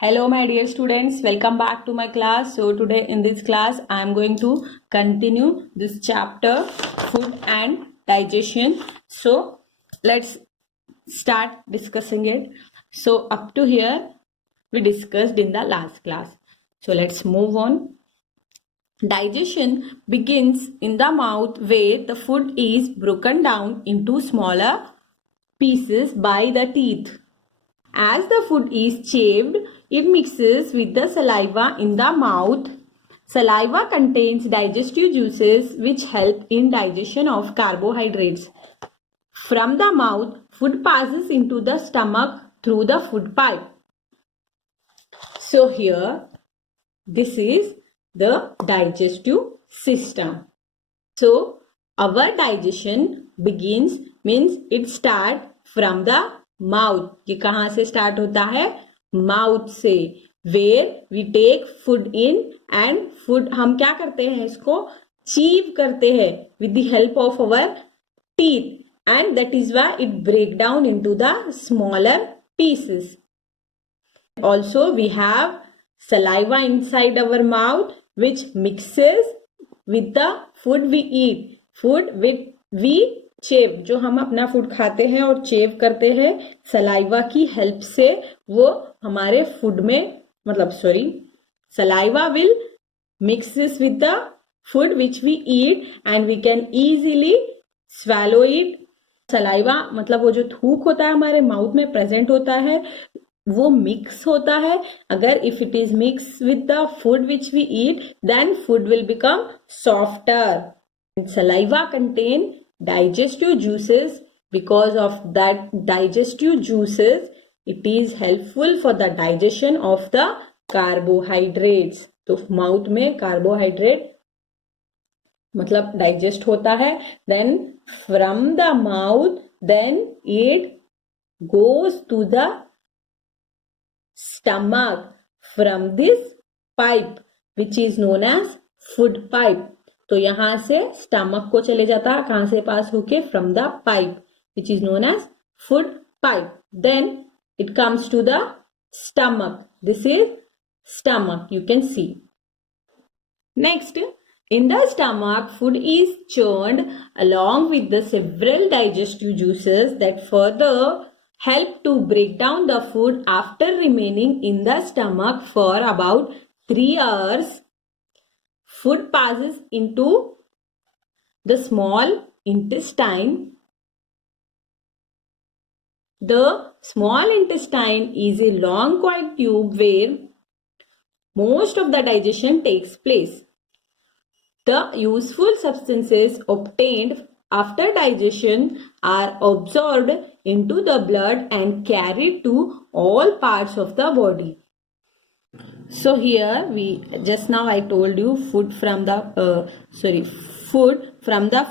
Hello my dear students, welcome back to my class. So today in this class I am going to continue this chapter food and digestion. So let's start discussing it. So up to here we discussed in the last class. So let's move on. Digestion begins in the mouth where the food is broken down into smaller pieces by the teeth. As the food is chewed, it mixes with the saliva in the mouth. Saliva contains digestive juices which help in digestion of carbohydrates. From the mouth, food passes into the stomach through the food pipe. So here, this is the digestive system. So our digestion begins means it starts from the mouth. ये कहाँ से start होता है? Mouth से. Where we take food in and food हम क्या करते हैं? इसको चीव करते हैं with the help of our teeth and that is why it break down into the smaller pieces. Also we have saliva inside our mouth which mixes with the food we eat. Food with we chew, जो हम अपना food खाते हैं और चेव करते हैं, saliva की हेल्प से वो हमारे फूड में saliva will mixes with the food which we eat and we can easily swallow it. Saliva मतलब वो जो थूक होता है हमारे माउथ में प्रेजेंट होता है वो मिक्स होता है. अगर if it is mix with the food which we eat then food will become softer. Saliva contain digestive juices. Because of that digestive juices, it is helpful for the digestion of the carbohydrates. तो mouth में carbohydrate मतलब digest होता है. Then from the mouth then it goes to the stomach from this pipe which is known as food pipe. तो यहां से stomach को चले जाता है. कहां से पास होके? From the pipe which is known as food pipe. Then it comes to the stomach. This is stomach, you can see. Next, in the stomach, food is churned along with the several digestive juices that further help to break down the food. After remaining in the stomach for about 3 hours, food passes into the small intestine. The small intestine is a long quiet tube where most of the digestion takes place. The useful substances obtained after digestion are absorbed into the blood and carried to all parts of the body. So here we just now I told you food from the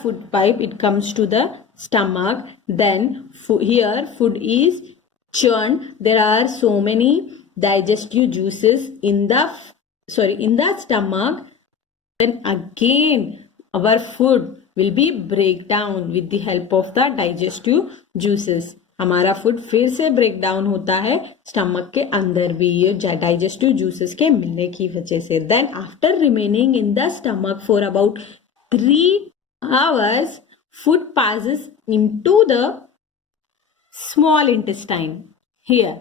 food pipe it comes to the stomach. Then here food is churned. There are so many digestive juices in the stomach. Then again our food will be break down with the help of the digestive juices. हमारा food फिर से break down होता है stomach के अंदर भी ये digestive juices के मिलने की वजह से. Then after remaining in the stomach for about 3 hours, food passes into the small intestine here.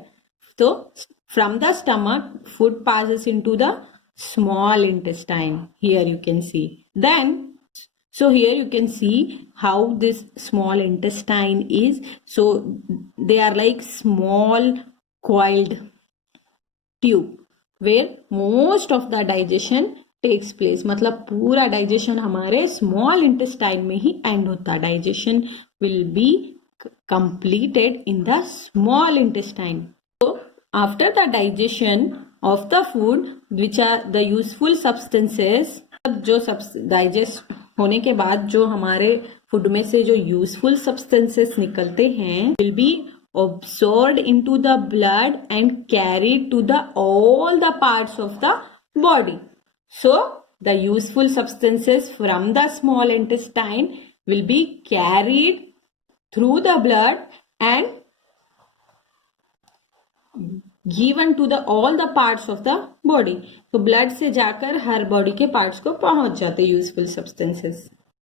So from the stomach food passes into the small intestine. Here you can see. So here you can see how this small intestine is. So they are like small coiled tube where most of the digestion takes place. मतलब पूरा digestion हमारे small intestine में ही end होता है. Digestion will be completed in the small intestine. So after the digestion of the food, which are the useful substances, जो digest होने के बाद जो हमारे फूड में से जो यूजफुल सब्सटेंसेस निकलते हैं will be absorbed into the blood and carried to the all the parts of the body. So the useful substances from the small intestine will be carried through the blood and given to the all the parts of the body. तो blood से जाकर हर body के parts को पहुंच जाते useful substances.